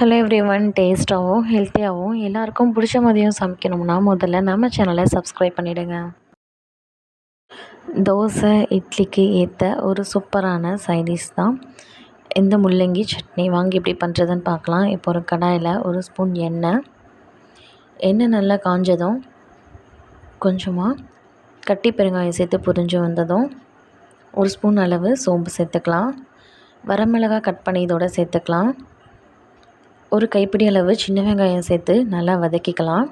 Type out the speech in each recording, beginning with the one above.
Hello everyone. டேஸ்ட்டாகவும் ஹெல்த்தியாகவும் எல்லாருக்கும் பிடிச்ச மாதிரியும் சமைக்கணும்னா முதல்ல நம்ம சேனலை சப்ஸ்கிரைப் பண்ணிவிடுங்க. தோசை இட்லிக்கு ஏற்ற ஒரு சூப்பரான சைடிஷ் தான் இந்த முள்ளங்கி சட்னி. வாங்கி எப்படி பண்ணுறதுன்னு பார்க்கலாம். இப்போ ஒரு கடாயில் ஒரு ஸ்பூன் எண்ணெய் நல்லா காஞ்சதும் கொஞ்சமாக கட்டி பெருங்காயம் சேர்த்து பொரிஞ்சு வந்ததும் ஒரு ஸ்பூன் அளவு சோம்பு சேர்த்துக்கலாம். வரமிளகாய் கட் பண்ணி இதோட சேர்த்துக்கலாம். ஒரு கைப்பிடி அளவு சின்ன வெங்காயம் சேர்த்து நல்லா வதக்கிக்கலாம்.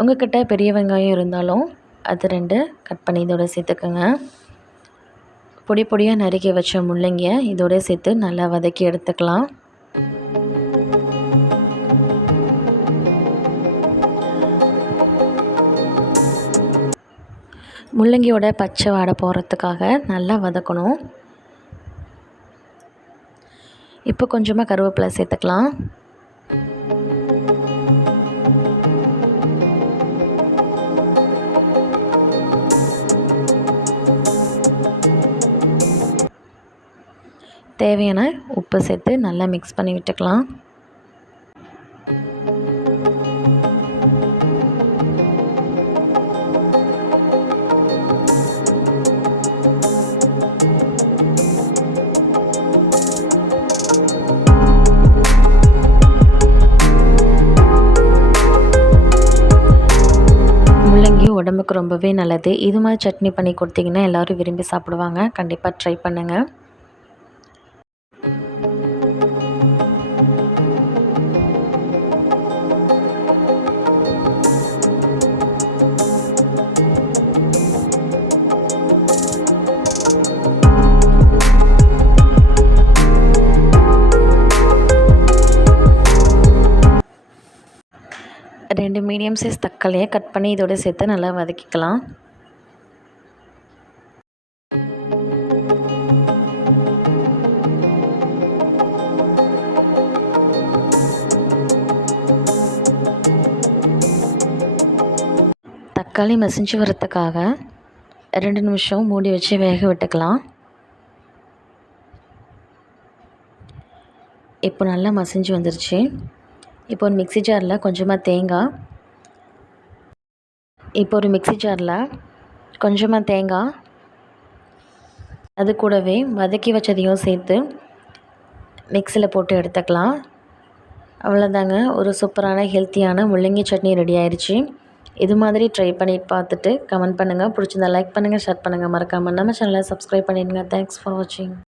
உங்கள்கிட்ட பெரிய வெங்காயம் இருந்தாலும் அது 2 கட் பண்ணி இதோட சேர்த்துக்கோங்க. பொடி பொடியாக நறுக்கி வச்ச முள்ளங்கியை இதோட சேர்த்து நல்லா வதக்கி எடுத்துக்கலாம். முள்ளங்கியோட பச்சை வாடை போகிறதுக்காக நல்லா வதக்கணும். இப்போ கொஞ்சமாக கருவேப்பிலை சேர்த்துக்கலாம். தேவையான உப்பு சேர்த்து நல்லா மிக்ஸ் பண்ணி விட்டுக்கலாம். முள்ளங்கி உடம்புக்கு ரொம்பவே நல்லது. இது மாதிரி சட்னி பண்ணி கொடுத்தீங்கன்னா எல்லோரும் விரும்பி சாப்பிடுவாங்க. கண்டிப்பாக ட்ரை பண்ணுங்கள். ரெண்டு மீடியம் சைஸ் தக்காளியை கட் பண்ணி இதோட சேர்த்து நல்லா வதக்கிக்கலாம். தக்காளி மசிஞ்சு வரத்துக்காக 2 நிமிஷம் மூடி வச்சு வேக விட்டுக்கலாம். இப்போ நல்லா மசிஞ்சு வந்துருச்சு. இப்போ ஒரு மிக்ஸி ஜாரில் கொஞ்சமாக தேங்காய் அது கூடவே வதக்கி வச்சதையும் சேர்த்து மிக்ஸியில் போட்டு எடுத்துக்கலாம். அவ்வளோதாங்க, ஒரு சூப்பரான ஹெல்த்தியான முள்ளங்கி சட்னி ரெடி ஆயிடுச்சு. இது மாதிரி ட்ரை பண்ணி பார்த்துட்டு கமெண்ட் பண்ணுங்கள். பிடிச்சிருந்தா லைக் பண்ணுங்கள், ஷேர் பண்ணுங்கள். மறக்காமல் நம்ம சேனலை சப்ஸ்கிரைப் பண்ணிடுங்க. தேங்க்ஸ் ஃபார் வாட்சிங்.